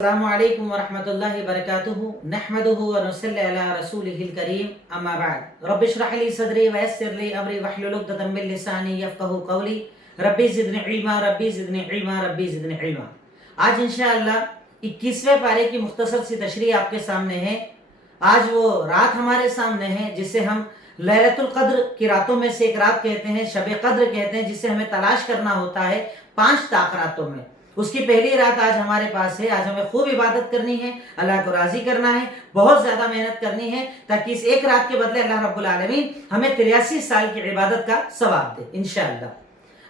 السلام علیکم ورحمۃ اللہ وبرکاتہ نحمدہ ونصلی علی رسولہ الکریم اما بعد رب اشرح لی صدری ویسر لی امری واحلل عقدۃ من لسانی یفقہوا قولی ربی زدنی علما ربی زدنی علما ربی زدنی علما۔ آج انشاءاللہ 21ویں پارے کی مختصر سی تشریح آپ کے سامنے ہے۔ آج وہ رات ہمارے سامنے ہے جسے ہم لیلۃ القدر کی راتوں میں سے ایک رات کہتے ہیں، شب قدر کہتے ہیں، جسے ہمیں تلاش کرنا ہوتا ہے 5 راتوں میں۔ اس کی پہلی رات آج ہمارے پاس ہے۔ آج ہمیں خوب عبادت کرنی ہے، اللہ کو راضی کرنا ہے، بہت زیادہ محنت کرنی ہے تاکہ اس ایک رات کے بدلے اللہ رب العالمین ہمیں 83 سال کی عبادت کا ثواب دے انشاءاللہ۔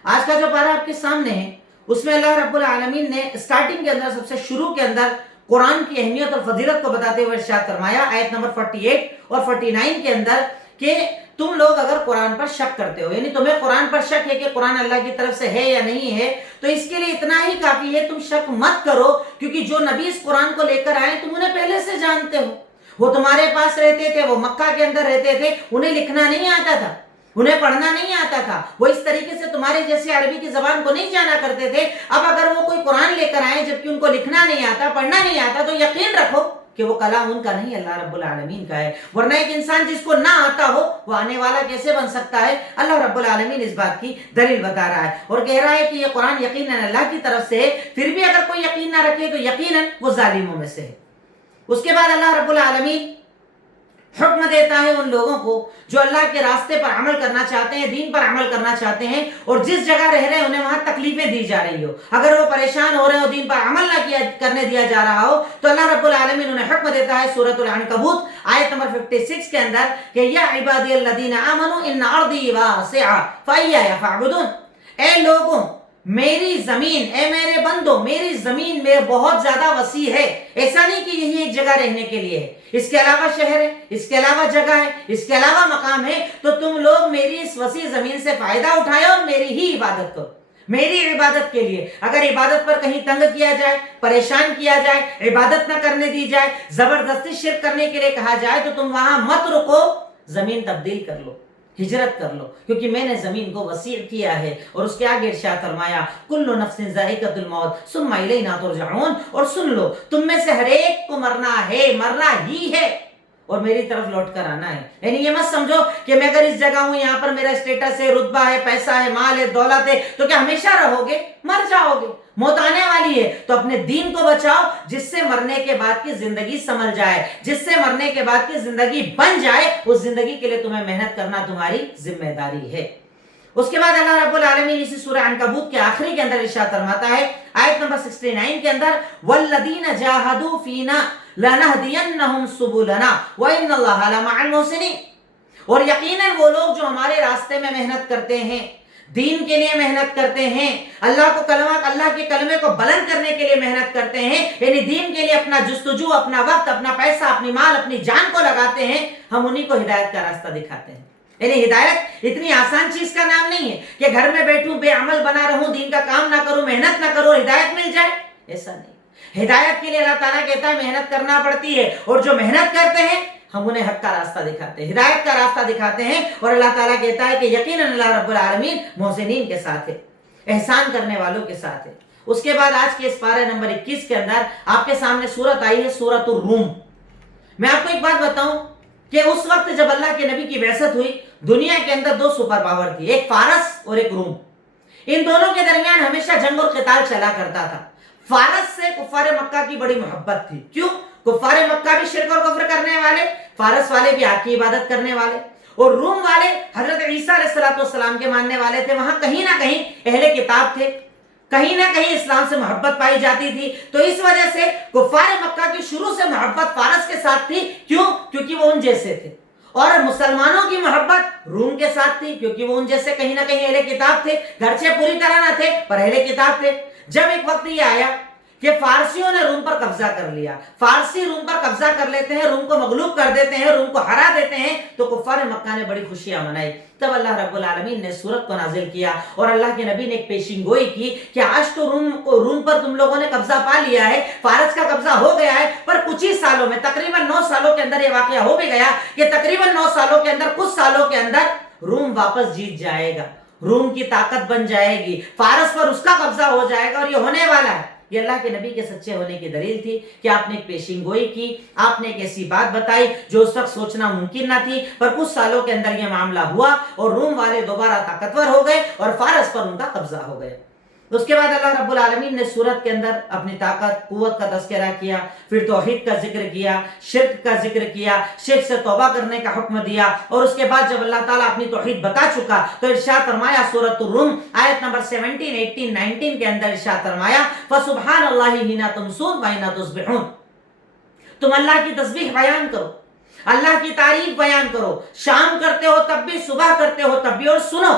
آج کا جو پارہ آپ کے سامنے ہے اس میں اللہ رب العالمین نے سٹارٹنگ کے اندر، سب سے شروع کے اندر قرآن کی اہمیت اور فضیلت کو بتاتے ہوئے ارشاد فرمایا آیت نمبر 48 اور 49 کے اندر کہ تم لوگ اگر قرآن پر شک کرتے ہو، یعنی تمہیں قرآن پر شک ہے کہ قرآن اللہ کی طرف سے ہے یا نہیں ہے، تو اس کے لیے اتنا ہی کافی ہے، تم شک مت کرو، کیونکہ جو نبی اس قرآن کو لے کر آئے تم انہیں پہلے سے جانتے ہو۔ وہ تمہارے پاس رہتے تھے، وہ مکہ کے اندر رہتے تھے، انہیں لکھنا نہیں آتا تھا، انہیں پڑھنا نہیں آتا تھا، وہ اس طریقے سے تمہارے جیسے عربی کی زبان کو نہیں جانا کرتے تھے۔ اب اگر وہ کوئی قرآن لے کر آئے جبکہ ان کو لکھنا نہیں آتا، پڑھنا نہیں آتا، تو یقین رکھو کہ وہ کلام ان کا نہیں، اللہ رب العالمین کا ہے۔ ورنہ ایک انسان جس کو نہ آتا ہو وہ آنے والا کیسے بن سکتا ہے؟ اللہ رب العالمین اس بات کی دلیل بتا رہا ہے اور کہہ رہا ہے کہ یہ قرآن یقیناً اللہ کی طرف سے ہے۔ پھر بھی اگر کوئی یقین نہ رکھے تو یقیناً وہ ظالموں میں سے ہے۔ اس کے بعد اللہ رب العالمین حکم دیتا ہے ان لوگوں کو جو اللہ کے راستے پر عمل کرنا چاہتے ہیں، دین پر عمل کرنا چاہتے ہیں، اور جس جگہ رہ رہے ہیں انہیں وہاں تکلیفیں دی جا رہی ہو، اگر وہ پریشان ہو رہے ہو، دین پر عمل نہ کرنے دیا جا رہا ہو، تو اللہ رب العالمین انہیں حکم دیتا ہے سورۃ العنکبوت آیت نمبر 56 کے اندر کہ یا عبادی الذین آمنوا ان ارضی واسعہ فاییا فاعبدون، اے لوگوں میری زمین، اے میرے بندو، میری زمین میں بہت زیادہ وسیع ہے۔ ایسا نہیں کہ یہی ایک جگہ رہنے کے لیے ہے، اس کے علاوہ شہر ہے، اس کے علاوہ جگہ ہے، اس کے علاوہ مقام ہے، تو تم لوگ میری اس وسیع زمین سے فائدہ اٹھائے اور میری ہی عبادت کرو، میری عبادت کے لیے۔ اگر عبادت پر کہیں تنگ کیا جائے، پریشان کیا جائے، عبادت نہ کرنے دی جائے، زبردستی شرک کرنے کے لیے کہا جائے، تو تم وہاں مت رکو، زمین تبدیل کر لو، ہجرت کر لو، کیونکہ میں نے زمین کو وسیع کیا ہے۔ اور اس کے آگے ارشاد فرمایا کل نفس ذائقۃ الموت ثم الینا ترجعون، اور سن لو تم میں سے ہر ایک کو مرنا ہے، مرنا ہی ہے، اور میری طرف لوٹ کر آنا ہے۔ یعنی یہ مت سمجھو کہ میں اگر اس جگہ ہوں، یہاں پر میرا اسٹیٹس ہے، رتبہ ہے، پیسہ ہے، مال ہے، دولت ہے، تو کیا ہمیشہ رہو گے؟ مر جاؤ گے، موت آنے والی ہے۔ تو اپنے دین کو بچاؤ جس سے مرنے کے بعد کی زندگی سنبھل جائے، جس سے مرنے کے بعد کی زندگی بن جائے، اس زندگی کے لیے تمہیں محنت کرنا تمہاری ذمہ داری ہے۔ اس کے بعد اللہ رب العالمین اسی سورہ عنکبوت کے آخری کے اندر ارشاد فرماتا ہے آیت نمبر 69 کے اندر والذین جاہدوا فینا لنہدینہم سبلنا وان اللہ لمع المحسنین، اور یقیناً وہ لوگ جو ہمارے راستے میں محنت کرتے ہیں، دین کے لیے محنت کرتے ہیں، اللہ کے کلمے کو بلند کرنے کے لیے محنت کرتے ہیں، یعنی دین کے لیے اپنا جستجو، اپنا وقت، اپنا پیسہ، اپنی مال، اپنی جان کو لگاتے ہیں، ہم انہی کو ہدایت کا راستہ دکھاتے ہیں۔ یعنی ہدایت اتنی آسان چیز کا نام نہیں ہے کہ گھر میں بیٹھوں، بے عمل بنا رہوں، دین کا کام نہ کروں، محنت نہ کروں، ہدایت مل جائے، ایسا نہیں۔ ہدایت کے لیے اللہ تعالیٰ کہتا ہے محنت کرنا پڑتی ہے، اور جو محنت کرتے ہیں ہم انہیں حق کا راستہ دکھاتے ہیں، ہدایت کا راستہ دکھاتے ہیں، اور اللہ تعالیٰ کہتا ہے کہ یقیناً اللہ رب العالمین محسنین کے ساتھ ہے، احسان کرنے والوں کے ساتھ ہے۔ اس کے بعد آج کے اس پارے نمبر 21 کے اندر آپ کے سامنے سورت آئی ہے، سورت الروم۔ میں آپ کو ایک بات بتاؤں کہ اس وقت جب اللہ کے نبی کی بعثت ہوئی، دنیا کے اندر 2 سپر پاور تھی، ایک فارس اور ایک روم۔ ان دونوں کے درمیان ہمیشہ جنگ اور قتال چلا کرتا تھا۔ فارس سے کفار مکہ کی بڑی محبت تھی، کیوں؟ کفار مکہ بھی شرک اور کفر کرنے والے، فارس والے بھی آگ کی عبادت کرنے والے، اور روم والے حضرت عیسیٰ علیہ السلام کے ماننے والے تھے۔ وہاں کہیں نہ کہیں اہل کتاب تھے، کہیں نہ کہیں اسلام سے محبت پائی جاتی تھی، تو اس وجہ سے کفار مکہ کی شروع سے محبت فارس کے ساتھ تھی۔ کیوں؟ کیونکہ وہ ان جیسے تھے، اور مسلمانوں کی محبت روم کے ساتھ تھی کیونکہ وہ ان جیسے کہیں نہ کہیں اہل کتاب تھے، گرچہ پوری طرح نہ تھے پر اہل کتاب تھے۔ جب ایک وقت یہ آیا کہ فارسیوں نے روم پر قبضہ کر لیا، فارسی روم پر قبضہ کر لیتے ہیں، روم کو مغلوب کر دیتے ہیں، روم کو ہرا دیتے ہیں، تو کفار مکہ نے بڑی خوشیاں منائی۔ تب اللہ رب العالمین نے سورت کو نازل کیا، اور اللہ کے نبی نے ایک پیشین گوئی کی کہ آج تو روم پر تم لوگوں نے قبضہ پا لیا ہے، فارس کا قبضہ ہو گیا ہے، پر کچھ ہی سالوں میں، تقریباً 9 سالوں کے اندر یہ واقعہ ہو بھی گیا کہ تقریباً 9 سالوں کے اندر، کچھ سالوں کے اندر روم واپس جیت جائے گا، روم کی طاقت بن جائے گی، فارس پر اس کا قبضہ ہو جائے گا، اور یہ ہونے والا ہے۔ یہ اللہ کے نبی کے سچے ہونے کی دلیل تھی کہ آپ نے ایک پیشین گوئی کی، آپ نے ایک ایسی بات بتائی جو اس وقت سوچنا ممکن نہ تھی، پر کچھ سالوں کے اندر یہ معاملہ ہوا اور روم والے دوبارہ طاقتور ہو گئے اور فارس پر ان کا قبضہ ہو گیا۔ اس کے بعد اللہ رب العالمین نے سورت کے اندر اپنی طاقت قوت کا تذکرہ کیا، پھر توحید کا ذکر کیا، شرک کا ذکر کیا، شرک سے توبہ کرنے کا حکم دیا، اور اس کے بعد جب اللہ تعالیٰ اپنی توحید بتا چکا تو ارشاد فرمایا سورۃ الروم آیت نمبر 17، 18، 19 کے اندر ارشاد فرمایا فسبحان اللہ حین تمسون وحین تصبحون، تم اللہ کی تسبیح بیان کرو، اللہ کی تعریف بیان کرو، شام کرتے ہو تب بھی، صبح کرتے ہو تب بھی، اور سنو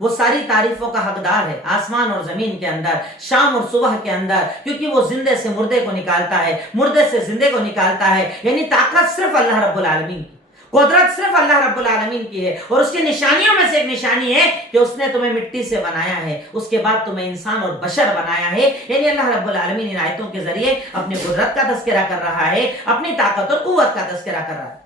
وہ ساری تعریفوں کا حقدار ہے آسمان اور زمین کے اندر، شام اور صبح کے اندر، کیونکہ وہ زندے سے مردے کو نکالتا ہے، مردے سے زندے کو نکالتا ہے، یعنی طاقت صرف اللہ رب العالمین کی، قدرت صرف اللہ رب العالمین کی ہے، اور اس کی نشانیوں میں سے ایک نشانی ہے کہ اس نے تمہیں مٹی سے بنایا ہے، اس کے بعد تمہیں انسان اور بشر بنایا ہے، یعنی اللہ رب العالمین ان آیتوں کے ذریعے اپنی قدرت کا تذکرہ کر رہا ہے، اپنی طاقت اور قوت کا تذکرہ کر رہا ہے۔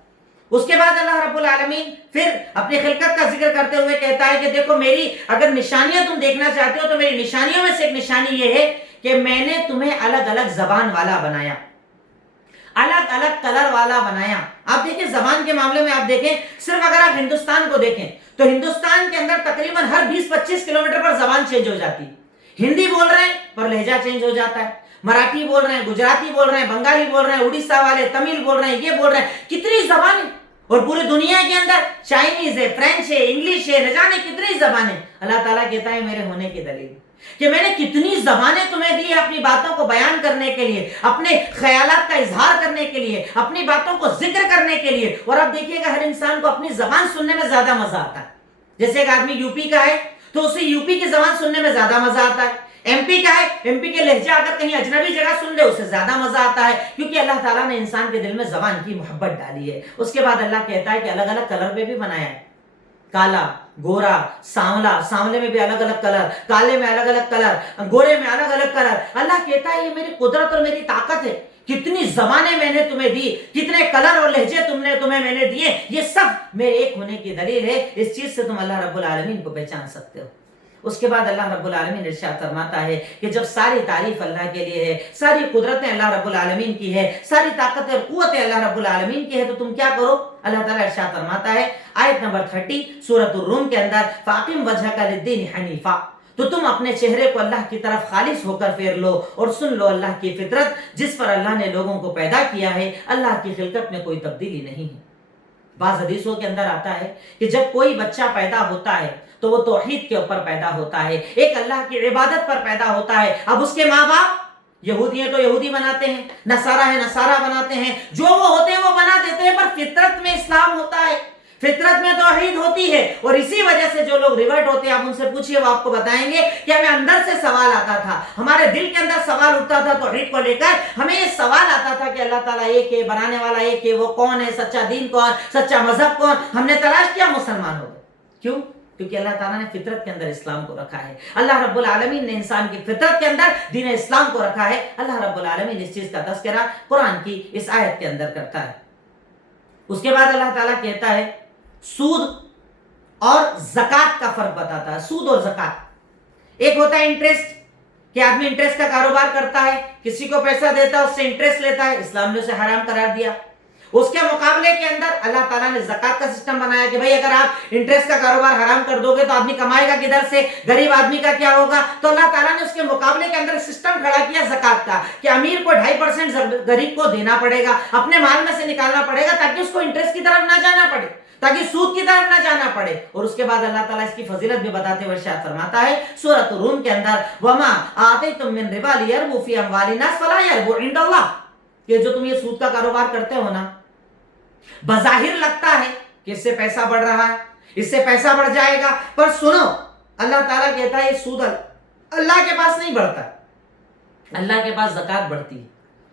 اس کے بعد اللہ رب العالمین پھر اپنی خلقت کا ذکر کرتے ہوئے کہتا ہے کہ دیکھو میری اگر نشانیاں تم دیکھنا چاہتے ہو تو میری نشانیوں میں سے ایک نشانی یہ ہے کہ میں نے تمہیں الگ الگ زبان والا بنایا، الگ الگ کلر والا بنایا۔ آپ دیکھیں زبان کے معاملے میں، آپ دیکھیں صرف اگر آپ ہندوستان کو دیکھیں تو ہندوستان کے اندر تقریباً ہر 20-25 کلومیٹر پر زبان چینج ہو جاتی ہے، ہندی بول رہے ہیں پر لہجہ چینج ہو جاتا ہے، مراٹھی بول رہے ہیں، گجراتی بول رہے ہیں، بنگالی بول رہے ہیں، اڑیسہ والے تمل بول رہے ہیں، یہ بول رہے ہیں، کتنی زبانیں، اور پوری دنیا کے اندر چائنیز ہے، فرینچ ہے، انگلش ہے، نہ جانے کتنی زبانیں۔ اللہ تعالیٰ کہتا ہے میرے ہونے کی دلیل کہ میں نے کتنی زبانیں تمہیں دی اپنی باتوں کو بیان کرنے کے لیے، اپنے خیالات کا اظہار کرنے کے لیے، اپنی باتوں کو ذکر کرنے کے لیے۔ اور اب دیکھیے گا ہر انسان کو اپنی زبان سننے میں زیادہ مزہ آتا ہے، جیسے ایک آدمی یو پی کا ہے تو اسے یو پی کی زبان سننے میں زیادہ مزہ آتا ہے، ایم پی کا ہے، ایم پی کے لہجہ اگر کہیں اجنبی جگہ سن لے اسے زیادہ مزہ آتا ہے، کیونکہ اللہ تعالیٰ نے انسان کے دل میں زبان کی محبت ڈالی ہے۔ اس کے بعد اللہ کہتا ہے کہ الگ الگ کلر میں بھی بنایا ہے، کالا، گورا، سانولا، سانولے میں بھی الگ الگ کلر، کالے میں الگ الگ کلر، گورے میں الگ الگ کلر۔ اللہ کہتا ہے یہ میری قدرت اور میری طاقت ہے، کتنی زبانیں میں نے تمہیں دی، کتنے کلر اور لہجے تمہیں میں نے دیے، یہ سب میرے ایک ہونے کی دلیل ہے۔ اس چیز سے تم اللہ رب العالمین کو پہچان سکتے ہو۔ اس کے بعد اللہ رب العالمین ارشاد فرماتا ہے کہ جب ساری تعریف اللہ کے لیے ہے، ساری قدرتیں اللہ رب العالمین کی ہے، ساری طاقتیں اور قوتیں اللہ رب العالمین کی ہے، تو تم کیا کرو؟ اللہ تعالیٰ ارشاد فرماتا ہے آیت نمبر 30 سورۃ الروم کے اندر فاقم وجہک للدین حنیفا، تو تم اپنے چہرے کو اللہ کی طرف خالص ہو کر پھیر لو اور سن لو اللہ کی فطرت جس پر اللہ نے لوگوں کو پیدا کیا ہے، اللہ کی خلقت میں کوئی تبدیلی نہیں ہے۔ بعض حدیثوں کے اندر آتا ہے کہ جب کوئی بچہ پیدا ہوتا ہے تو وہ توحید کے اوپر پیدا ہوتا ہے، ایک اللہ کی عبادت پر پیدا ہوتا ہے۔ اب اس کے ماں باپ یہودی ہیں تو یہودی بناتے ہیں، نصارہ ہیں نصارہ بناتے ہیں، جو وہ ہوتے ہیں وہ بنا دیتے ہیں، پر فطرت میں اسلام ہوتا ہے، فطرت میں توحید ہوتی ہے، اور اسی وجہ سے جو لوگ ریورٹ ہوتے ہیں آپ ان سے پوچھئے وہ آپ کو بتائیں گے کہ ہمیں اندر سے سوال آتا تھا، ہمارے دل کے اندر سوال اٹھتا تھا توحید کو لے کر، ہمیں یہ سوال آتا تھا کہ اللہ تعالیٰ ایک ہے، بنانے والا ایک ہے، وہ کون ہے، سچا دین کون، سچا مذہب کون، ہم نے تلاش کیا، مسلمان ہو گئے۔ کیوں؟ کیونکہ اللہ تعالیٰ نے فطرت کے اندر اسلام کو رکھا ہے، اللہ رب العالمین نے انسان کی فطرت کے اندر دین اسلام کو رکھا ہے۔ اللہ رب العالمین اس چیز کا تذکرہ قرآن کی اس آیت کے اندر کرتا ہے۔ اس کے بعد اللہ تعالیٰ کہتا ہے سود اور زکوٰۃ کا فرق بتاتا ہے۔ سود اور زکوٰۃ، ایک ہوتا ہے انٹرسٹ کہ آدمی انٹرسٹ کا کاروبار کرتا ہے، کسی کو پیسہ دیتا ہے اس سے انٹرسٹ لیتا ہے، اسلام نے اسے حرام قرار دیا۔ اس کے مقابلے کے اندر اللہ تعالیٰ نے زکوٰۃ کا سسٹم بنایا کہ بھائی اگر آپ انٹرسٹ کا کاروبار حرام کر دو گے تو آدمی کمائے گا کدھر سے، غریب آدمی کا کیا ہوگا؟ تو اللہ تعالیٰ نے اس کے مقابلے کے اندر سسٹم کھڑا کیا زکوٰۃ کا کہ امیر کو 2.5% غریب کو دینا پڑے گا، اپنے مال میں سے نکالنا پڑے گا تاکہ اس کو انٹرسٹ کی طرف نہ جانا پڑے، تاکہ سود کی طرف نہ جانا پڑے۔ اور اس کے بعد اللہ تعالیٰ اس کی فضیلت بھی بتاتے ہوئے ارشاد فرماتا ہے سورۃ الروم کے اندر وما آتیتم من ربا لیربو فی اموال الناس فلا یربو عند اللہ، کہ جو تم یہ سود کا کاروبار کرتے ہو نا، بظاہر لگتا ہے کہ اس سے پیسہ بڑھ رہا ہے، اس سے پیسہ بڑھ جائے گا، پر سنو اللہ تعالیٰ کہتا ہے یہ سود اللہ کے پاس نہیں بڑھتا، اللہ کے پاس زکوٰۃ بڑھتی ہے۔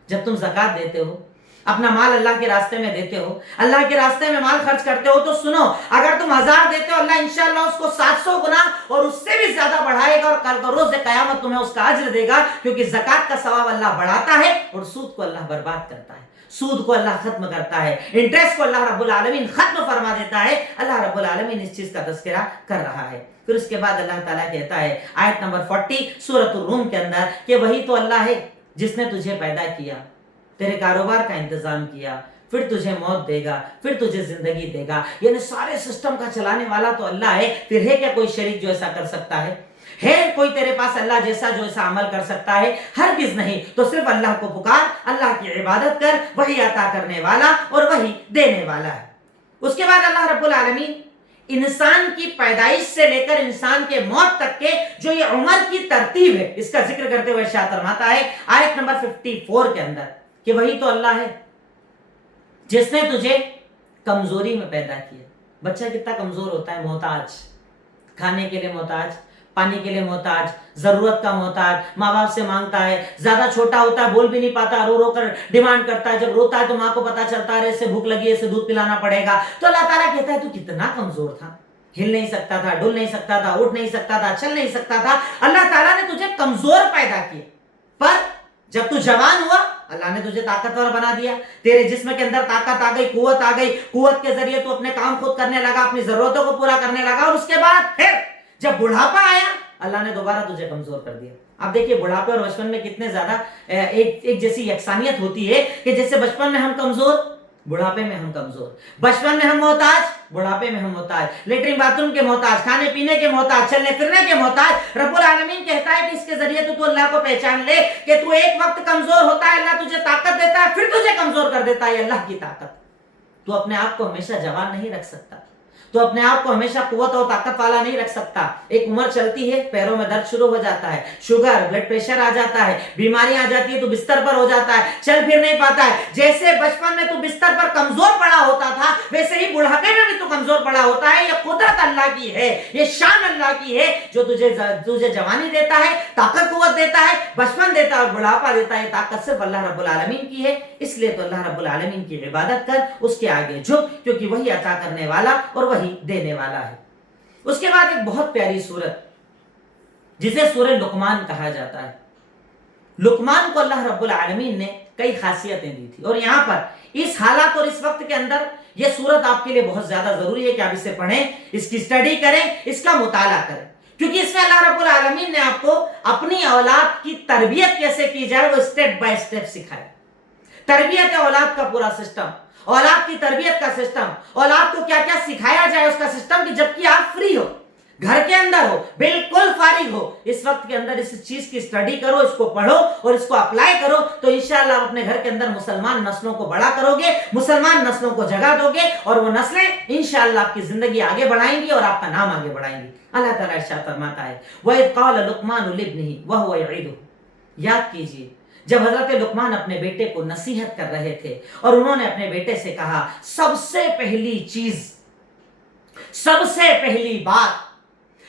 جب تم زکوٰۃ دیتے ہو، اپنا مال اللہ کے راستے میں دیتے ہو، اللہ کے راستے میں مال خرچ کرتے ہو، تو سنو اگر تم 1000 دیتے ہو اللہ انشاءاللہ اس کو 700 گنا اور اس سے بھی زیادہ بڑھائے گا، اور کل کا روز قیامت تمہیں اس کا اجر دے گا، کیونکہ زکوٰۃ کا ثواب اللہ بڑھاتا ہے اور سود کو اللہ برباد کرتا ہے، سود کو اللہ ختم کرتا ہے، انٹرسٹ کو اللہ رب العالمین ختم فرما دیتا ہے۔ اللہ رب العالمین اس چیز کا تذکرہ کر رہا ہے۔ پھر اس کے بعد اللہ تعالیٰ کہتا ہے آیت نمبر 40 سورۃ الروم کے اندر کہ وہی تو اللہ ہے جس نے تجھے پیدا کیا، تیرے کاروبار کا انتظام کیا، پھر تجھے موت دے گا، پھر تجھے زندگی دے گا، یعنی سارے سسٹم کا چلانے والا تو اللہ ہے، پھر ہے کیا کوئی شریک جو ایسا کر سکتا ہے؟ ہے کوئی تیرے پاس اللہ جیسا جو ایسا عمل کر سکتا ہے؟ ہرگز نہیں۔ تو صرف اللہ کو پکار، اللہ کی عبادت کر، وہی عطا کرنے والا اور وہی دینے والا ہے۔ اس کے بعد اللہ رب العالمین انسان کی پیدائش سے لے کر انسان کے موت تک کے جو یہ عمر کی ترتیب ہے، اس کا ذکر کرتے ہوئے ارشاد فرماتا ہے آیت نمبر 54 کے اندر کہ وہی تو اللہ ہے جس نے تجھے کمزوری میں پیدا کیا۔ بچہ کتنا کمزور ہوتا ہے، محتاج، کھانے کے لیے محتاج، پانی کے لیے محتاج، ضرورت کا محتاج، ماں باپ سے مانگتا ہے، زیادہ چھوٹا ہوتا ہے بول بھی نہیں پاتا، رو رو کر ڈیمانڈ کرتا ہے، جب روتا ہے تو ماں کو پتا چلتا ہے اسے بھوک لگی ہے، اسے دودھ پلانا پڑے گا۔ تو اللہ تعالیٰ کہتا ہے تو کتنا کمزور تھا، ہل نہیں سکتا تھا، ڈل نہیں سکتا تھا، اٹھ نہیں سکتا تھا، چل نہیں سکتا تھا۔ اللہ تعالیٰ نے تجھے کمزور پیدا کیا، پر جب تو جوان ہوا اللہ نے تجھے طاقتور بنا دیا، تیرے جسم کے اندر طاقت آ گئی، قوت آ گئی، قوت کے ذریعے تو اپنے کام خود کرنے لگا، اپنی ضرورتوں کو پورا کرنے لگا، اور اس کے بعد پھر جب بڑھاپا آیا اللہ نے دوبارہ تجھے کمزور کر دیا۔ اب دیکھیے بڑھاپے اور بچپن میں کتنے زیادہ ایک جیسی یکسانیت ہوتی ہے کہ جیسے بچپن میں ہم کمزور، بڑھاپے میں ہم کمزور، بچپن میں ہم محتاج، بڑھاپے میں ہم محتاج، لیٹرین باتھ روم کے محتاج، کھانے پینے کے محتاج، چلنے پھرنے کے محتاج۔ رب العالمین کہتا ہے کہ اس کے ذریعے تو اللہ کو پہچان لے کہ تو ایک وقت کمزور ہوتا ہے، اللہ تجھے طاقت دیتا ہے، پھر تجھے کمزور کر دیتا ہے، اللہ کی طاقت۔ تو اپنے آپ کو ہمیشہ جوان نہیں رکھ سکتا، تو اپنے آپ کو ہمیشہ قوت اور طاقت والا نہیں رکھ سکتا۔ ایک عمر چلتی ہے، پیروں میں درد شروع ہو جاتا ہے، شوگر، بلڈ پریشر آ جاتا ہے، بیماریاں آ جاتی ہے، تو بستر پر ہو جاتا ہے، چل پھر نہیں پاتا ہے۔ جیسے بچپن میں تو بستر پر کمزور پڑا ہوتا تھا، ویسے ہی بڑھاپے میں بھی تو کمزور پڑا ہوتا ہے۔ یہ قدرت اللہ کی ہے، یہ شان اللہ کی ہے جو تجھے جوانی دیتا ہے، طاقت قوت دیتا ہے، بچپن دیتا ہے اور بڑھاپا دیتا ہے۔ طاقت صرف اللہ رب العالمین کی ہے، اس لیے تو اللہ رب العالمین کی عبادت کر، اس کے آگے جھک، کیونکہ وہی عطا کرنے والا اور وہی دینے والا ہے۔ اس کے بعد ایک بہت پیاری سورت جسے سورہ لقمان کہا جاتا ہے۔ لقمان کو اللہ رب العالمین نے کئی خاصیتیں دی تھی، اور یہاں پر اس حالات اور اس وقت کے اندر یہ سورت آپ کے لیے بہت زیادہ ضروری ہے کہ آپ اسے پڑھیں، اس کی اسٹڈی کریں، اس کا مطالعہ کریں، کیونکہ اس میں اللہ رب العالمین نے آپ کو اپنی اولاد کی تربیت کیسے کی جائے وہ اسٹیپ بائی اسٹیپ سکھایا۔ تربیت اولاد کا پورا سسٹم، اولاد کی تربیت کا سسٹم، اولاد کو کیا کیا سکھایا جائے اس کا سسٹم، کہ جبکہ آپ فری ہو، گھر کے اندر ہو، بالکل فارغ ہو، اس وقت کے اندر اس چیز کی اسٹڈی کرو، اس کو پڑھو اور اس کو اپلائی کرو، تو انشاءاللہ آپ اپنے گھر کے اندر مسلمان نسلوں کو بڑا کرو گے، مسلمان نسلوں کو جگہ دو گے، اور وہ نسلیں انشاءاللہ آپ کی زندگی آگے بڑھائیں گی اور آپ کا نام آگے بڑھائیں گی۔ اللہ تعالیٰ ارشاد فرماتا ہے وَإِذْ قَالَ لُقْمَانُ لِابْنِهِ وَهُوَ يَعِظُهُ، یاد کیجئے جب حضرت لقمان اپنے بیٹے کو نصیحت کر رہے تھے اور انہوں نے اپنے بیٹے سے کہا سب سے پہلی چیز، سب سے پہلی بات،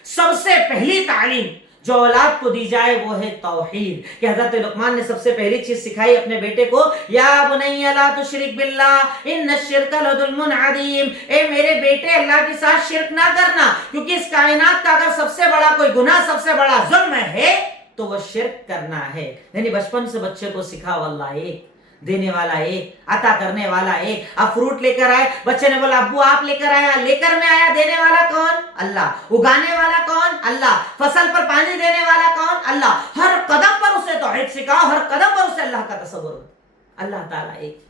سب سے پہلی تعلیم جو اولاد کو دی جائے وہ ہے توحید، کہ حضرت لقمان نے سب سے پہلی چیز سکھائی اپنے بیٹے کو، یا بنی لا تشرک باللہ ان الشرک لظلم عظیم، اے میرے بیٹے اللہ کے ساتھ شرک نہ کرنا، کیونکہ اس کائنات کا اگر سب سے بڑا کوئی گناہ، سب سے بڑا ظلم ہے تو وہ شرک کرنا ہے۔ یعنی بچپن سے بچے کو سکھاؤ اللہ ایک، دینے والا ایک، عطا کرنے والا ایک۔ اب فروٹ لے کر آئے، بچے نے بولا ابو آپ لے کر آیا، لے کر میں آیا، دینے والا کون؟ اللہ۔ اگانے والا کون؟ اللہ۔ فصل پر پانی دینے والا کون؟ اللہ۔ ہر قدم پر اسے توحید سکھاؤ، ہر قدم پر اسے اللہ کا تصور ہو۔ اللہ تعالیٰ ایک،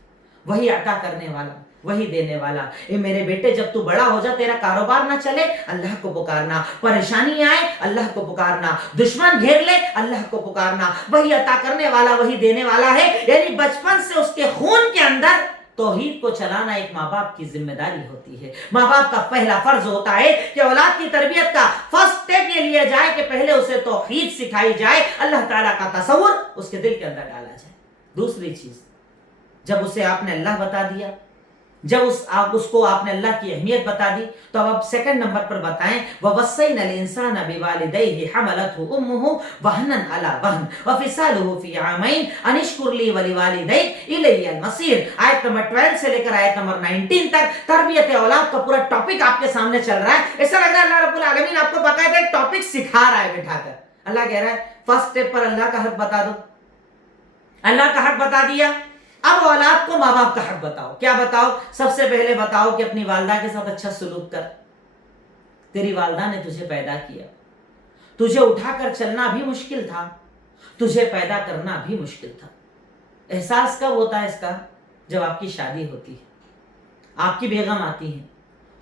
وہی عطا کرنے والا، وہی دینے والا۔ اے میرے بیٹے جب تو بڑا ہو جا، تیرا کاروبار نہ چلے اللہ کو پکارنا، پریشانی آئے اللہ کو پکارنا، دشمن گھیر لے اللہ کو پکارنا، وہی عطا کرنے والا وہی دینے والا ہے۔ یعنی بچپن سے اس کے خون کے اندر توحید کو چلانا ایک ماں باپ کی ذمہ داری ہوتی ہے۔ ماں باپ کا پہلا فرض ہوتا ہے کہ اولاد کی تربیت کا فرسٹ اسٹیپ یہ لیا جائے کہ پہلے اسے توحید سکھائی جائے، اللہ تعالیٰ کا تصور اس کے دل کے اندر ڈالا جائے۔ دوسری چیز، جب اسے آپ نے اللہ بتا دیا، جب اس کو آپ نے اللہ کی اہمیت بتا دی، تو اب سیکنڈ نمبر پر بتائیں وَوَصَّيْنَا الْإِنسَانَ بِوَالِدَيْهِ حَمَلَتْهُ أُمُّهُ وَهْنًا عَلَى وَهْنٍ وَفِصَالُهُ فِي عَامَيْنِ أَنِ اشْكُرْ لِي وَلِوَالِدَيْكَ إِلَيَّ الْمَصِيرُ۔ آیت نمبر 12 سے لے کر آیت نمبر 19 تک تربیت اولاد کا پورا ٹاپک آپ کے سامنے چل رہا ہے۔ ایسا لگ رہا ہے اللہ رب العالمین آپ کو باقاعدہ ایک ٹاپک سکھا رہا ہے بٹھا کر۔ اللہ کہہ رہا ہے فرسٹ اسٹیپ پر اللہ کا حق بتا دو، اللہ کا حق بتا دیا، اب اولاد کو ماں باپ کا حق بتاؤ۔ کیا بتاؤ؟ سب سے پہلے بتاؤ کہ اپنی والدہ کے ساتھ اچھا سلوک کر۔ تیری والدہ نے تجھے پیدا کیا، تجھے اٹھا کر چلنا بھی مشکل تھا، تجھے پیدا کرنا بھی مشکل تھا۔ احساس کب ہوتا ہے اس کا؟ جب آپ کی شادی ہوتی ہے، آپ کی بیگم آتی ہے،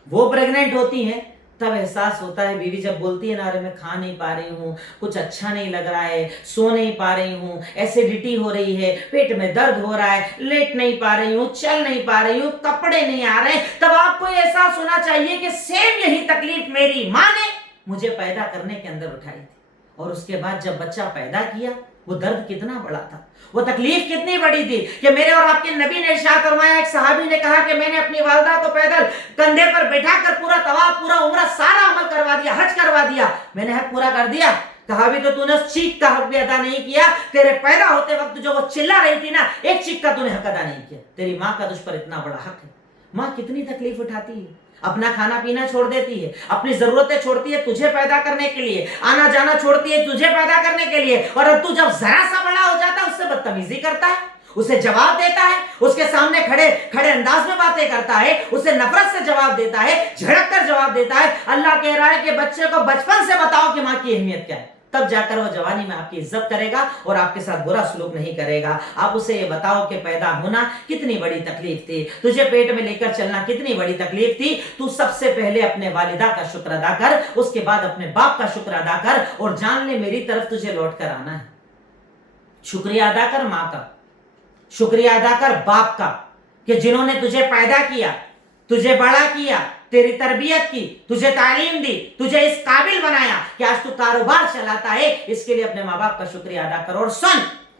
وہ پریگننٹ ہوتی ہیں، تب احساس ہوتا ہے۔ بیوی جب بولتی ہے نا، ارے میں کھا نہیں پا رہی ہوں، کچھ اچھا نہیں لگ رہا ہے، سو نہیں پا رہی ہوں، ایسیڈیٹی ہو رہی ہے، پیٹ میں درد ہو رہا ہے، لیٹ نہیں پا رہی ہوں، چل نہیں پا رہی ہوں، کپڑے نہیں آ رہے، تب آپ کو احساس ہونا چاہیے کہ سیم یہی تکلیف میری ماں نے مجھے پیدا کرنے کے اندر اٹھائی تھی، اور اس کے بعد جب بچہ پیدا کیا وہ درد کتنا بڑا تھا، وہ تکلیف کتنی بڑی تھی کہ میرے اور آپ کے نبی نے ارشاد فرمایا، ایک صحابی نے کہا کہ میں نے اپنی والدہ کو پیدل کندھے پر بٹھا کر پورا طواف، پورا عمرہ، سارا عمل کروا دیا، حج کروا دیا، میں نے حج پورا کر دیا۔ کہا بھی تو نے اس چیخ کا حق بھی ادا نہیں کیا، تیرے پیدا ہوتے وقت جو وہ چلا رہی تھی نا، ایک چیخ کا تو نے حق ادا نہیں کیا، تیری ماں کا تجھ پر اتنا بڑا حق ہے۔ ماں کتنی تکلیف اٹھاتی ہے، اپنا کھانا پینا چھوڑ دیتی ہے، اپنی ضرورتیں چھوڑتی ہے تجھے پیدا کرنے کے لیے، آنا جانا چھوڑتی ہے تجھے پیدا کرنے کے لیے، اور اب تو جب ذرا سا بڑا ہو جاتا ہے اس سے بدتمیزی کرتا ہے، اسے جواب دیتا ہے، اس کے سامنے کھڑے انداز میں باتیں کرتا ہے، اسے نفرت سے جواب دیتا ہے، جھڑک کر جواب دیتا ہے۔ اللہ کہہ رہا ہے کہ بچے کو بچپن سے بتاؤ کہ ماں کی اہمیت کیا ہے، تب جا کر وہ جوانی میں آپ کی عزت کرے گا اور آپ کے ساتھ برا سلوک نہیں کرے گا۔ آپ اسے یہ بتاؤ کہ پیدا ہونا کتنی بڑی تکلیف تھی، تجھے پیٹ میں لے کر چلنا کتنی بڑی تکلیف تھی، تو سب سے پہلے اپنے والدہ کا شکر ادا کر، اس کے بعد اپنے باپ کا شکر ادا کر، اور جان لے میری طرف تجھے لوٹ کر آنا ہے۔ شکریہ ادا کر ماں کا، شکریہ ادا کر باپ کا، کہ جنہوں نے تجھے پیدا کیا، تجھے بڑا کیا، تیری تربیت کی، تجھے تعلیم دی، تجھے اس قابل بنایا کہ آج تو کاروبار چلاتا ہے۔ اس کے لیے اپنے ماں باپ کا شکریہ ادا کر۔ اور سن،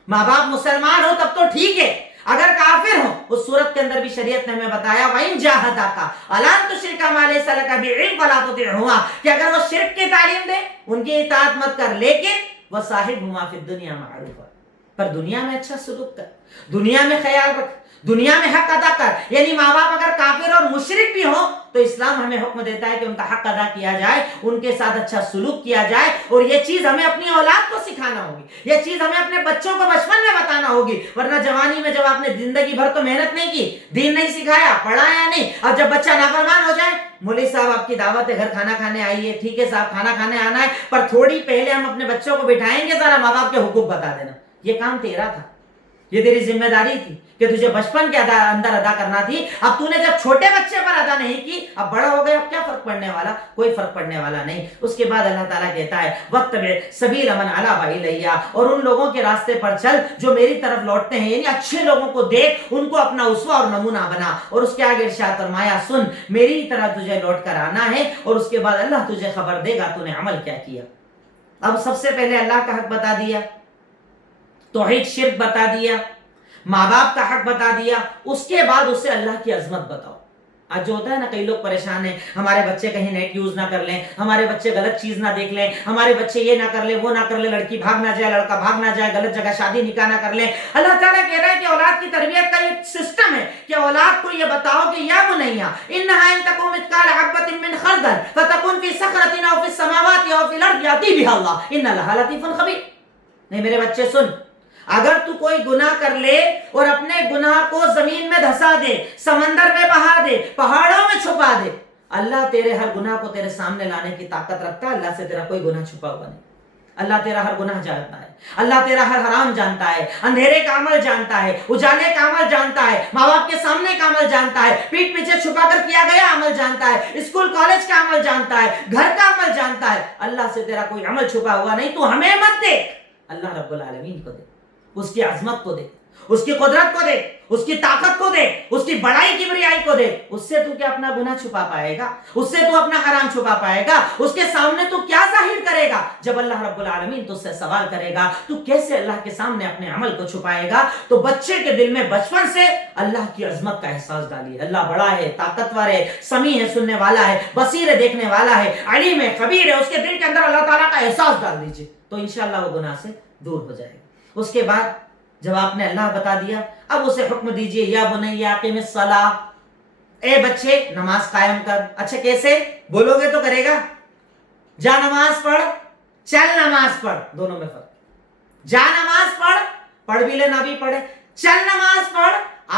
ماں باپ مسلمان ہو تب تو ٹھیک ہے، اگر کافر ہو، اس صورت کے اندر بھی شریعت نے ہمیں بتایا وَإِن جَاهَدَاكَ عَلَىٰ أَن تُشْرِكَ مَا لَيْسَ لَكَ بِهِ عِلْمٌ فَلَا تُطِعْهُمَا، کہ اگر وہ شرک کی تعلیم دے ان کی اطاعت مت کر، لیکن وَصَاحِبْهُمَا فِي الدُّنْيَا مَعْرُوفًا، پر دنیا میں اچھا سلوک کر، دنیا میں خیال رکھ، دنیا میں حق ادا کر۔ یعنی ماں باپ اگر کافر اور مشرک بھی ہوں تو اسلام ہمیں حکم دیتا ہے کہ ان کا حق ادا کیا جائے، ان کے ساتھ اچھا سلوک کیا جائے، اور یہ چیز ہمیں اپنی اولاد کو سکھانا ہوگی، یہ چیز ہمیں اپنے بچوں کو بچپن میں بتانا ہوگی، ورنہ جوانی میں جب آپ نے زندگی بھر تو محنت نہیں کی، دین نہیں سکھایا، پڑھایا نہیں، اب جب بچہ نافرمان ہو جائے، مولوی صاحب آپ کی دعوت ہے، گھر کھانا کھانے آئیے، ٹھیک ہے صاحب کھانا کھانے آنا ہے، پر تھوڑی پہلے ہم اپنے بچوں کو بٹھائیں گے، ذرا ماں باپ کے حقوق بتا دینا، یہ کام تیرا تھا، یہ تیری ذمہ داری تھی کہ تجھے بچپن کے اندر ادا کرنا تھی۔ اب تو نے جب چھوٹے بچے پر ادا نہیں کی، اب بڑا ہو گیا، اب کیا فرق پڑنے والا؟ کوئی فرق پڑنے والا نہیں۔ اس کے بعد اللہ تعالیٰ کہتا ہے وَاتَّبِعْ سَبِيلَ مَنْ أَنَابَ إِلَيَّ، اور ان لوگوں کے راستے پر چل جو میری طرف لوٹتے ہیں، یعنی اچھے لوگوں کو دیکھ، ان کو اپنا اسوہ اور نمونہ بنا۔ اور اس کے آگے ارشاد فرمایا سن، میری طرف تجھے لوٹ کر آنا ہے، اور اس کے بعد اللہ تجھے خبر دے گا تو نے عمل کیا کیا۔ اب سب سے پہلے اللہ کا حق بتا دیا، توحید شرک بتا دیا، ماں باپ کا حق بتا دیا، اس کے بعد اسے اللہ کی عظمت بتاؤ۔ آج جو ہوتا ہے نا، کئی لوگ پریشان ہیں، ہمارے بچے کہیں نیٹ یوز نہ کر لیں، ہمارے بچے غلط چیز نہ دیکھ لیں، ہمارے بچے یہ نہ کر لیں، وہ نہ کر لیں، لڑکی بھاگ نہ جائے، لڑکا بھاگ نہ جائے، غلط جگہ شادی نکاح نہ کر لیں۔ اللہ تعالیٰ کہہ رہا ہے کہ اولاد کی تربیت کا یہ سسٹم ہے کہ اولاد کو یہ بتاؤ کہ یا بنیا انہا ان تکن مثقال حبۃ من خردل فتکن فی صخرۃ او فی السماوات او فی الارض یاتی بها اللہ ان اللہ لطیف خبیر۔ نہیں میرے بچے سن، اگر تو کوئی گناہ کر لے اور اپنے گناہ کو زمین میں دھسا دے، سمندر میں بہا دے، پہاڑوں میں چھپا دے، اللہ تیرے ہر گناہ کو تیرے سامنے لانے کی طاقت رکھتا ہے۔ اللہ سے تیرا کوئی گناہ چھپا ہوا نہیں، اللہ تیرا ہر گناہ جانتا ہے، اللہ تیرا ہر حرام جانتا ہے، اندھیرے کا عمل جانتا ہے، اجالے کا عمل جانتا ہے، ماں باپ کے سامنے کا عمل جانتا ہے، پیٹ پیچھے چھپا کر کیا گیا عمل جانتا ہے، اسکول کالج کا عمل جانتا ہے، گھر کا عمل جانتا ہے۔ اللہ سے تیرا کوئی عمل چھپا ہوا نہیں۔ تو ہمیں مت دیکھ، اللہ رب العالمین کو دیکھ، اس کی عظمت کو دیکھ، اس کی قدرت کو دیکھ، اس کی طاقت کو دیکھ، اس کی بڑائی کبریائی کو دیکھ۔ اس سے تو کیا اپنا گناہ چھپا پائے گا؟ اس سے تو اپنا حرام چھپا پائے گا؟ اس کے سامنے تو کیا ظاہر کرے گا؟ جب اللہ رب العالمین تو سے سوال کرے گا تو کیسے اللہ کے سامنے اپنے عمل کو چھپائے گا؟ تو بچے کے دل میں بچپن سے اللہ کی عظمت کا احساس ڈالیے۔ اللہ بڑا ہے، طاقتور ہے، سمیع ہے، سننے والا ہے، بصیر ہے، دیکھنے والا ہے، علیم ہے، خبیر ہے۔ اس کے دل کے اندر اللہ تعالیٰ کا احساس ڈال دیجیے تو انشاءاللہ وہ گناہ سے دور ہو جائے گا۔ اس کے بعد جب آپ نے اللہ بتا دیا، اب اسے حکم دیجئے یا بنی اقیم الصلاۃ، اے بچے نماز قائم کر۔ اچھا کیسے بولو گے تو کرے گا؟ جا نماز پڑھ، چل نماز پڑھ، دونوں میں فرق۔ جا نماز پڑھ، پڑھ بھی لے نہ بھی پڑھے، چل نماز پڑھ،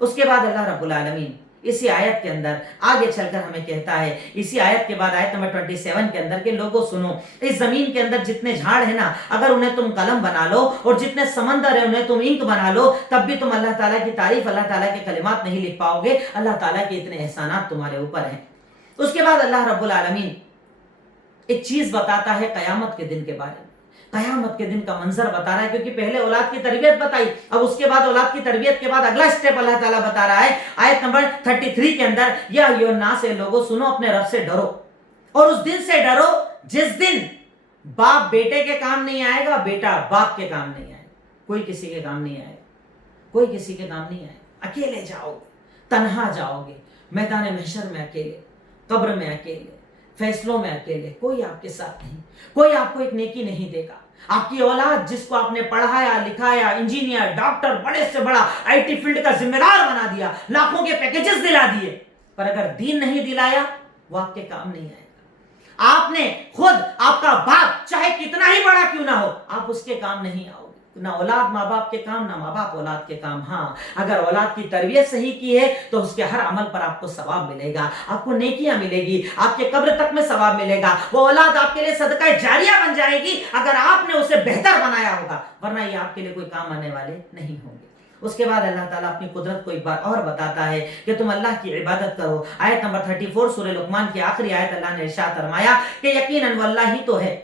اس کے بعد اللہ رب العالمین اسی آیت کے اندر آگے چل کر ہمیں کہتا ہے، اسی آیت کے بعد آیت نمبر 27 کے اندر، کہ لوگوں سنو، اس زمین کے اندر جتنے جھاڑ ہیں نا، اگر انہیں تم قلم بنا لو، اور جتنے سمندر ہیں انہیں تم انک بنا لو، تب بھی تم اللہ تعالیٰ کی تعریف، اللہ تعالیٰ کے کلمات نہیں لکھ پاؤ گے۔ اللہ تعالیٰ کے اتنے احسانات تمہارے اوپر ہیں۔ اس کے بعد اللہ رب العالمین ایک چیز بتاتا ہے قیامت کے دن کے بارے میں، قیامت کے دن کا منظر بتا رہا ہے، کیونکہ پہلے اولاد کی تربیت بتائی، اب اس کے بعد اولاد کی تربیت کے بعد اگلا سٹیپ اللہ تعالیٰ بتا رہا ہے آیت نمبر 33 کے اندر، یا ایھا الناس، لوگوں سنو، اپنے رب سے ڈرو، اور اس دن سے ڈرو جس دن باپ بیٹے کے کام نہیں آئے گا، بیٹا باپ کے کام نہیں آئے گا، کوئی کسی کے کام نہیں آئے گا، کوئی کسی کے کام نہیں آئے گا، اکیلے جاؤ گے، تنہا جاؤ گے، میدان محشر میں اکیلے، قبر میں اکیلے، فیصلوں میں اکیلے، کوئی آپ کے ساتھ نہیں، کوئی آپ کو ایک نیکی نہیں دے گا۔ آپ کی اولاد جس کو آپ نے پڑھایا لکھایا، انجینئر، ڈاکٹر، بڑے سے بڑا آئی ٹی فیلڈ کا ذمہ دار بنا دیا، لاکھوں کے پیکیجز دلا دیے، پر اگر دین نہیں دلایا وہ آپ کے کام نہیں آئے گا۔ آپ نے خود، آپ کا باپ چاہے کتنا ہی بڑا کیوں نہ ہو، آپ اس کے کام نہیں آؤ گے۔ نہ اولاد ماں باپ کے کام، نہ ماں باپ اولاد کے کام۔ ہاں، اگر اولاد کی تربیت صحیح کی ہے تو اس کے ہر عمل پر آپ کو ثواب ملے گا، آپ کو نیکیاں ملے گی، آپ کے قبر تک میں ثواب ملے گا، وہ اولاد آپ کے لیے صدقہ جاریہ بن جائے گی اگر آپ نے اسے بہتر بنایا ہوگا، ورنہ یہ آپ کے لیے کوئی کام آنے والے نہیں ہوں گے۔ اس کے بعد اللہ تعالیٰ اپنی قدرت کو ایک بار اور بتاتا ہے کہ تم اللہ کی عبادت کرو۔ آیت نمبر 34 سورہ لقمان کی آخری آیت، اللہ نے ارشاد فرمایا کہ یقیناً وہ اللہ ہی تو ہے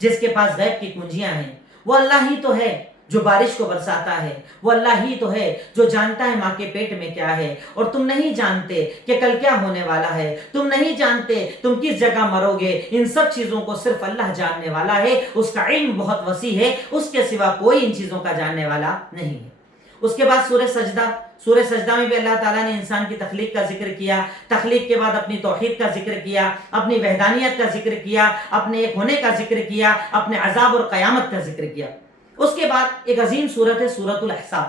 جس کے پاس غیب کی کنجیاں ہیں، وہ اللہ ہی تو ہے جو بارش کو برساتا ہے، وہ اللہ ہی تو ہے جو جانتا ہے ماں کے پیٹ میں کیا ہے، اور تم نہیں جانتے کہ کل کیا ہونے والا ہے، تم نہیں جانتے تم کس جگہ مرو گے، ان سب چیزوں کو صرف اللہ جاننے والا ہے، اس کا علم بہت وسیع ہے، اس کے سوا کوئی ان چیزوں کا جاننے والا نہیں ہے۔ اس کے بعد سورہ سجدہ میں بھی اللہ تعالیٰ نے انسان کی تخلیق کا ذکر کیا، تخلیق کے بعد اپنی توحید کا ذکر کیا، اپنی وحدانیت کا ذکر کیا، اپنے ایک ہونے کا ذکر کیا، اپنے عذاب اور قیامت کا ذکر کیا۔ اس کے بعد ایک عظیم سورت ہے سورۃ الاحزاب،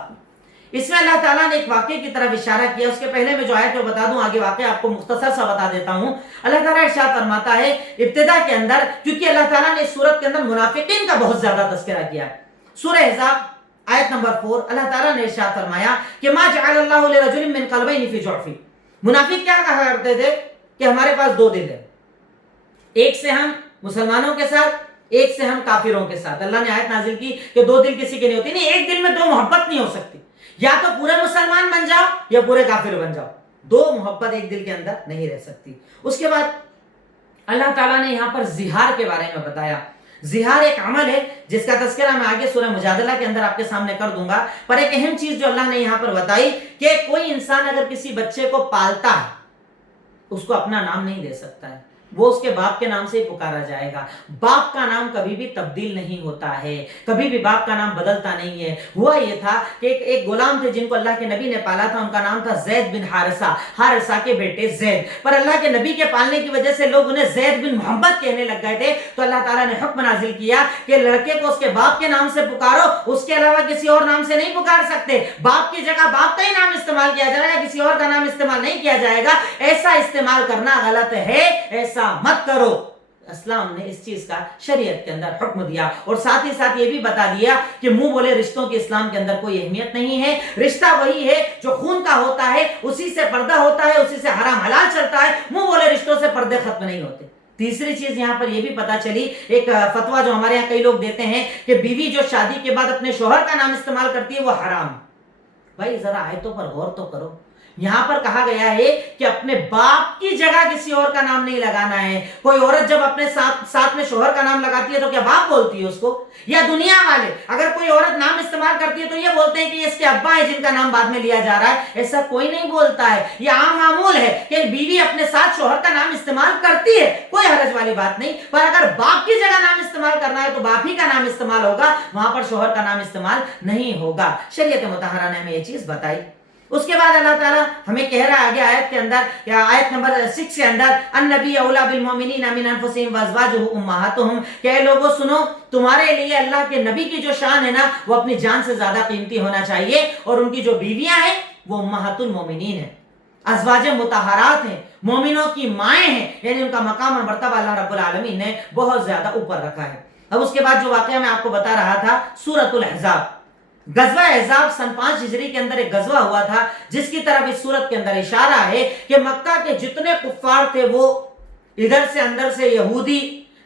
اس میں اللہ تعالیٰ نے ایک واقعے کی طرف اشارہ کیا۔ اس کے پہلے میں جو آیت ہے وہ بتا دوں، آگے واقعہ آپ کو مختصر سا بتا دیتا ہوں۔ اللہ تعالیٰ ارشاد فرماتا ہے ابتدا کے اندر، کیونکہ اللہ تعالیٰ نے اس سورت کے اندر منافقین کا بہت زیادہ تذکرہ کیا ہے۔ سورہ احزاب آیت نمبر 4، اللہ تعالیٰ نے ارشاد فرمایا کہ ما جعل اللہ لرجل من قلبین فی جوفہ۔ منافق کیا کہا کرتے تھے کہ ہمارے پاس دو دل ہے، ایک سے ہم مسلمانوں کے ساتھ، ایک سے ہم کافروں کے ساتھ۔ اللہ نے آیت نازل کی کہ دو دل کسی کے نہیں ہوتے، نہیں، ایک دل میں دو محبت نہیں ہو سکتی، یا تو پورے مسلمان بن جاؤ یا پورے کافر بن جاؤ، دو محبت ایک دل کے اندر نہیں رہ سکتی۔ اس کے بعد اللہ تعالیٰ نے یہاں پر زہار کے بارے میں بتایا۔ زہار ایک عمل ہے جس کا تذکرہ میں آگے سورہ مجادلہ کے اندر آپ کے سامنے کر دوں گا، پر ایک اہم چیز جو اللہ نے یہاں پر بتائی کہ کوئی انسان اگر کسی بچے کو پالتا ہے، اس کو اپنا نام نہیں دے سکتا ہے، وہ اس کے باپ کے نام سے ہی پکارا جائے گا۔ باپ کا نام کبھی بھی تبدیل نہیں ہوتا ہے، کبھی بھی باپ کا نام بدلتا نہیں ہے۔ ہوا یہ تھا کہ ایک غلام تھے جن کو اللہ کے نبی نے پالا تھا، ان کا نام تھا زید بن حارثہ، حارثہ کے بیٹے زید، پر اللہ کے نبی کے پالنے کی وجہ سے لوگ انہیں زید بن محمد کہنے لگ گئے تھے، تو اللہ تعالیٰ نے حکم نازل کیا کہ لڑکے کو اس کے باپ کے نام سے پکارو، اس کے علاوہ کسی اور نام سے نہیں پکار سکتے، باپ کی جگہ باپ کا ہی نام استعمال کیا جائے گا، کسی اور کا نام استعمال نہیں کیا جائے گا۔ ایسا استعمال کرنا غلط ہے، ایسا مت کرو۔ اسلام نے اس چیز کا شریعت کے اندر حکم دیا، اور ساتھ ہی ساتھ یہ بھی بتا دیا کہ منہ بولے رشتوں کی اسلام کے اندر کوئی اہمیت نہیں ہے۔ رشتہ وہی ہے جو خون کا ہوتا ہے، اسی سے پردہ ہوتا ہے، اسی سے حرام حلال چلتا ہے، منہ بولے رشتوں سے پردے ختم نہیں ہوتے۔ تیسری چیز یہاں پر یہ بھی پتا چلی، ایک فتویٰ جو ہمارے یہاں کئی لوگ دیتے ہیں کہ بیوی جو شادی کے بعد اپنے شوہر کا نام استعمال کرتی ہے وہ حرام ہے۔ بھائی ذرا آیتوں پر غور تو کرو، یہاں پر کہا گیا ہے کہ اپنے باپ کی جگہ کسی اور کا نام نہیں لگانا ہے۔ کوئی عورت جب اپنے ساتھ میں شوہر کا نام لگاتی ہے تو کیا باپ بولتی ہے اس کو؟ یا دنیا والے اگر کوئی عورت نام استعمال کرتی ہے تو یہ بولتے ہیں کہ یہ اس کے ابا ہیں جن کا نام بعد میں لیا جا رہا ہے؟ ایسا کوئی نہیں بولتا ہے، یہ عام معمول ہے کہ بیوی اپنے ساتھ شوہر کا نام استعمال کرتی ہے، کوئی حرج والی بات نہیں، پر اگر باپ کی جگہ نام استعمال کرنا ہے تو باپ ہی کا نام استعمال ہوگا، وہاں پر شوہر کا نام استعمال نہیں ہوگا۔ شریعت مطہرہ نے ہمیں یہ چیز بتائی۔ اس کے بعد اللہ تعالیٰ ہمیں کہہ رہا ہے آگے آیت کے اندر، یا آیت نمبر 6 کے اندر، النبی اولیٰ بالمؤمنین من انفسہم وازواجہ امہاتہم، کہ اے لوگو سنو، تمہارے لیے اللہ کے نبی کی جو شان ہے نا وہ اپنی جان سے زیادہ قیمتی ہونا چاہیے، اور ان کی جو بیویاں ہیں وہ امہات المؤمنین ہیں، ازواج مطہرات ہیں، مومنوں کی مائیں ہیں، یعنی ان کا مقام اور مرتبہ اللہ رب العالمین نے بہت زیادہ اوپر رکھا ہے۔ اب اس کے بعد جو واقعہ میں آپ کو بتا رہا تھا، سورۃ الاحزاب، غزوہ احزاب سن 5 ہجری کے اندر ایک غزوہ ہوا تھا جس کی طرف اس صورت کے اندر اشارہ ہے کہ مکہ کے جتنے کفار تھے وہ ادھر سے اندر سے یہودی،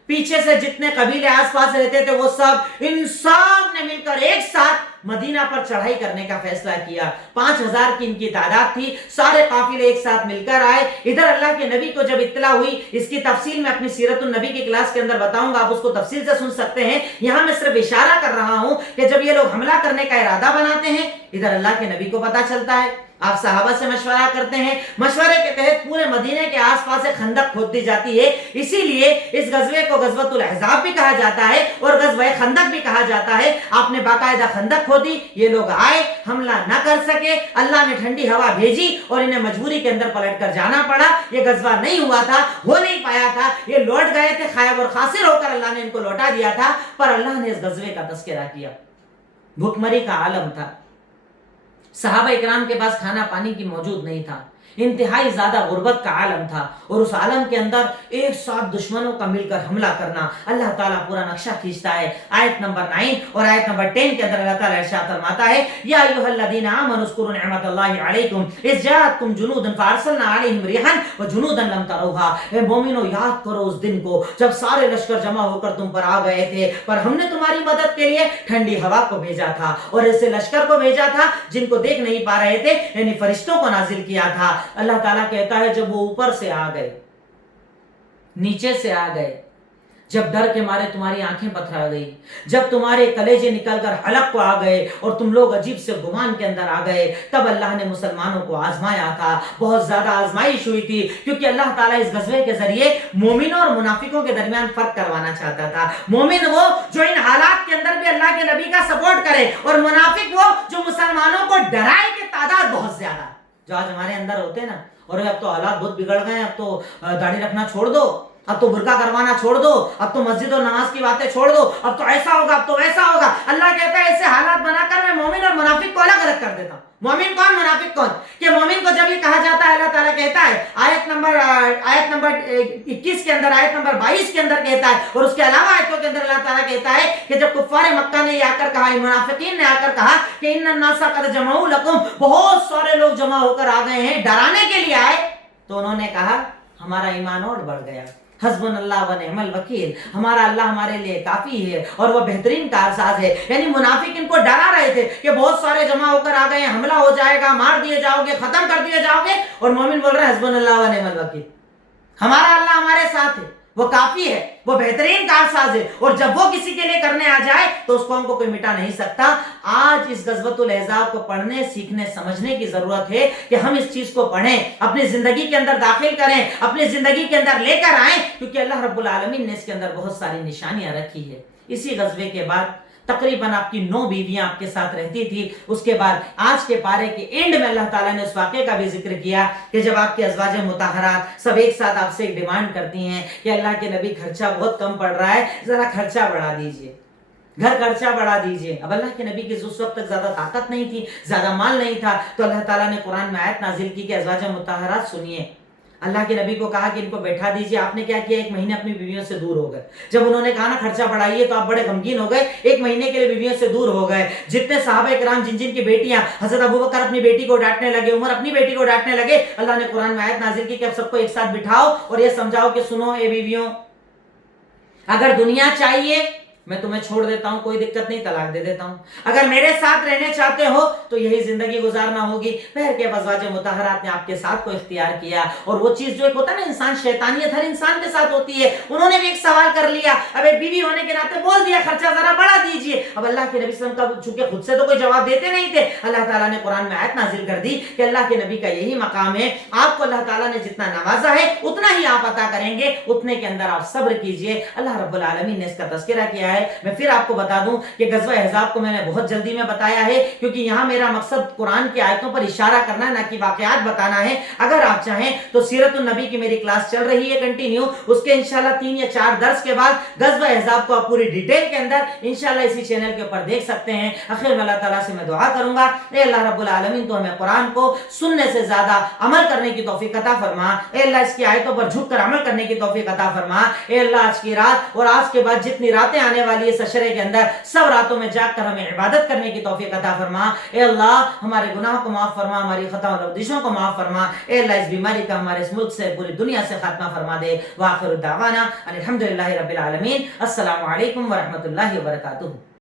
پیچھے سے جتنے قبیلے آس پاس رہتے تھے وہ سب، ان سب نے مل کر ایک ساتھ مدینہ پر چڑھائی کرنے کا فیصلہ کیا۔ 5000 کی ان کی تعداد تھی، سارے قافلے ایک ساتھ مل کر آئے۔ ادھر اللہ کے نبی کو جب اطلاع ہوئی، اس کی تفصیل میں اپنی سیرت النبی کی کلاس کے اندر بتاؤں گا، آپ اس کو تفصیل سے سن سکتے ہیں، یہاں میں صرف اشارہ کر رہا ہوں کہ جب یہ لوگ حملہ کرنے کا ارادہ بناتے ہیں، ادھر اللہ کے نبی کو پتا چلتا ہے، آپ صحابہ سے مشورہ کرتے ہیں، مشورے کے تحت پورے مدینے کے آس پاس ایک خندق کھود دی جاتی ہے۔ اسی لیے اس غزوے کو غزوۃ الاحزاب بھی کہا جاتا ہے اور غزوہ خندق بھی کہا جاتا ہے۔ آپ نے باقاعدہ خندق کھودی، یہ لوگ آئے، حملہ نہ کر سکے، اللہ نے ٹھنڈی ہوا بھیجی اور انہیں مجبوری کے اندر پلٹ کر جانا پڑا۔ یہ غزوہ نہیں ہوا تھا، ہو نہیں پایا تھا، یہ لوٹ گئے تھے، خائب اور خاسر ہو کر اللہ نے ان کو لوٹا دیا تھا، پر اللہ نے اس غزوے کا تذکرہ کیا۔ بھوکمری کا عالم تھا، صحابہ اکرام کے پاس کھانا پانی کی موجود نہیں تھا، انتہائی زیادہ غربت کا عالم تھا، اور اس عالم کے اندر ایک ساتھ دشمنوں کا مل کر حملہ کرنا، اللہ تعالیٰ پورا نقشہ کھینچتا ہے۔ آیت نمبر 9 اور آیت نمبر 10 کے اندر اللہ تعالیٰ ارشاد فرماتا ہے، یا ایھا الذین آمنوا اذکروا نعمت اللہ علیکم اذ جاءتکم جنود فارسلنا علیہم ریحا وجنودا لم تروها۔ اے مومنو، یاد کرو اس دن کو جب سارے لشکر جمع ہو کر تم پر آ گئے تھے، پر ہم نے تمہاری مدد کے لیے ٹھنڈی ہوا کو بھیجا تھا اور ایسے لشکر کو بھیجا تھا جن کو دیکھ نہیں پا رہے تھے، یعنی فرشتوں کو نازل کیا تھا۔ اللہ تعالیٰ کہتا ہے جب وہ اوپر سے آ گئے، نیچے سے آ گئے، جب ڈر کے مارے تمہاری آنکھیں پتھرا گئی، جب تمہارے کلیجے نکل کر حلق کو آ گئے اور تم لوگ عجیب سے گمان کے اندر آ گئے، تب اللہ نے مسلمانوں کو آزمایا تھا، بہت زیادہ آزمائش ہوئی تھی، کیونکہ اللہ تعالیٰ اس غزوے کے ذریعے مومنوں اور منافقوں کے درمیان فرق کروانا چاہتا تھا۔ مومن وہ جو ان حالات کے اندر بھی اللہ کے نبی کا سپورٹ کرے، اور منافق وہ جو مسلمانوں کو ڈرائے کہ تعداد بہت زیادہ، جو آج ہمارے اندر ہوتے ہیں نا، اور اب تو حالات بہت بگڑ گئے ہیں، اب تو داڑھی رکھنا چھوڑ دو، اب تو برقع کروانا چھوڑ دو، اب تو مسجد اور نماز کی باتیں چھوڑ دو، اب تو ایسا ہوگا، اب تو ویسا ہوگا۔ اللہ کہتا ہے ایسے حالات بنا کر میں مومن اور منافق کو الگ الگ کر دیتا ہوں۔ مومن کون، منافق کون؟ کہ مومن کو جب یہ کہا جاتا ہے، اللہ تعالیٰ کہتا ہے آیت نمبر 21 کے اندر، آیت نمبر 22 کے اندر کہتا ہے، اور اس کے علاوہ آیتوں کے اندر اللہ تعالیٰ کہتا ہے کہ جب کفار مکہ نے یہ آ کر کہا، منافقین نے آ کر کہا کہ ان الناس قد جمعوا لکم، بہت سارے لوگ جمع ہو کر آ گئے ہیں، ڈرانے کے لیے آئے، تو انہوں نے کہا ہمارا ایمان اور بڑھ گیا، حسبنا اللہ و نعم الوکیل، ہمارا اللہ ہمارے لیے کافی ہے اور وہ بہترین کارساز ہے۔ یعنی منافق ان کو ڈرا رہے تھے کہ بہت سارے جمع ہو کر آ گئے ہیں، حملہ ہو جائے گا، مار دیے جاؤ گے، ختم کر دیے جاؤ گے، اور مومن بول رہے ہیں حسبنا اللہ و نعم الوکیل، ہمارا اللہ ہمارے ساتھ ہے، وہ کافی ہے، وہ بہترین کارساز ہے، اور جب وہ کسی کے لیے کرنے آ جائے تو اس قوم کو کوئی مٹا نہیں سکتا۔ آج اس غزوۃ الاحزاب کو پڑھنے، سیکھنے، سمجھنے کی ضرورت ہے کہ ہم اس چیز کو پڑھیں، اپنی زندگی کے اندر داخل کریں، اپنی زندگی کے اندر لے کر آئیں، کیونکہ اللہ رب العالمین نے اس کے اندر بہت ساری نشانیاں رکھی ہے۔ اسی غزوے کے بعد تقریباً آپ کی 9 بیویاں آپ کے ساتھ رہتی تھی۔ اس کے بعد آج کے پارے کے اینڈ میں اللہ تعالیٰ نے اس واقعے کا بھی ذکر کیا کہ جب آپ کے ازواج مطہرات سب ایک ساتھ آپ سے ایک ڈیمانڈ کرتی ہیں کہ اللہ کے نبی خرچہ بہت کم پڑ رہا ہے، ذرا خرچہ بڑھا دیجئے، گھر خرچہ بڑھا دیجئے۔ اب اللہ کے نبی کی اس وقت تک زیادہ طاقت نہیں تھی، زیادہ مال نہیں تھا، تو اللہ تعالیٰ نے قرآن میں آیت نازل کی کہ ازواج مطہرات سنیے، اللہ کے نبی کو کہا کہ ان کو بیٹھا دیجئے۔ آپ نے کیا کیا، 1 مہینے اپنی بیویوں سے دور ہو گئے۔ جب انہوں نے کہا نا خرچہ بڑھائیے تو آپ بڑے غمگین ہو گئے، 1 مہینے کے لیے بیویوں سے دور ہو گئے۔ جتنے صحابہ کرام جن کی بیٹیاں، حضرت ابوبکر اپنی بیٹی کو ڈانٹنے لگے، عمر اپنی بیٹی کو ڈانٹنے لگے، اللہ نے قرآن میں آیت نازل کی کہ اب سب کو ایک ساتھ بٹھاؤ اور یہ سمجھاؤ کہ سنو اے بیویوں، اگر دنیا چاہیے میں تمہیں چھوڑ دیتا ہوں، کوئی دقت نہیں، طلاق دے دیتا ہوں، اگر میرے ساتھ رہنے چاہتے ہو تو یہی زندگی گزارنا ہوگی۔ پھر کے ازواج مطہرات نے آپ کے ساتھ کو اختیار کیا، اور وہ چیز جو ایک ہوتا ہے نا انسان، شیطانیت ہر انسان کے ساتھ ہوتی ہے، انہوں نے بھی ایک سوال کر لیا، اب ایک بیوی ہونے کے ناطے بول دیا خرچہ ذرا بڑھا دیجئے۔ اب اللہ کے نبی صلی اللہ علیہ وسلم کا چونکہ خود سے تو کوئی جواب دیتے نہیں تھے، اللہ تعالیٰ نے قرآن میں آیت نازل کر دی کہ اللہ کے نبی کا یہی مقام ہے، آپ کو اللہ تعالیٰ نے جتنا نوازا ہے اتنا ہی آپ عطا کریں گے، اتنے کے اندر آپ صبر کیجئے۔ اللہ رب العالمین نے اس کا تذکرہ کیا ہے۔ میں پھر آپ کو بتا دوں کہ غزوہ احزاب کو میں نے بہت جلدی میں بتایا ہے، کیونکہ یہاں میرا مقصد قرآن کی آیتوں پر اشارہ کرنا، نہ کہ واقعات بتانا ہے۔ اگر آپ چاہیں تو سیرت النبی کی میری کلاس چل رہی ہے کنٹینیو، اس کے انشاءاللہ 3 یا 4 درس کے بعد غزوہ احزاب کو آپ پوری ڈیٹیل کے اندر انشاءاللہ اسی چینل کے اوپر دیکھ سکتے ہیں۔ آخر میں اللہ تعالیٰ سے میں دعا کروں گا، اے اللہ رب العالمین تو ہمیں قرآن کو سننے سے زیادہ عمل کرنے کی توفیق عطا فرما، اے اللہ اس کی آیتوں پر جھک کر عمل کرنے کی توفیق عطا فرما، اے اللہ آج کی رات اور آج کے بعد جتنی راتیں آنے آنے والی اس عشرے کے اندر سب راتوں میں جاگ کر ہمیں عبادت کرنے کی توفیق عطا فرما. اے اللہ ہمارے گناہوں کو معاف فرما, ہماری خطا اور لغزشوں کو معاف فرما. اے اللہ اس بیماری کا ہمارے اس ملک سے پوری دنیا سے خاتمہ فرما دے. وآخر دعوانا الحمدللہ رب العالمین. السلام علیکم ورحمۃ اللہ وبرکاتہ.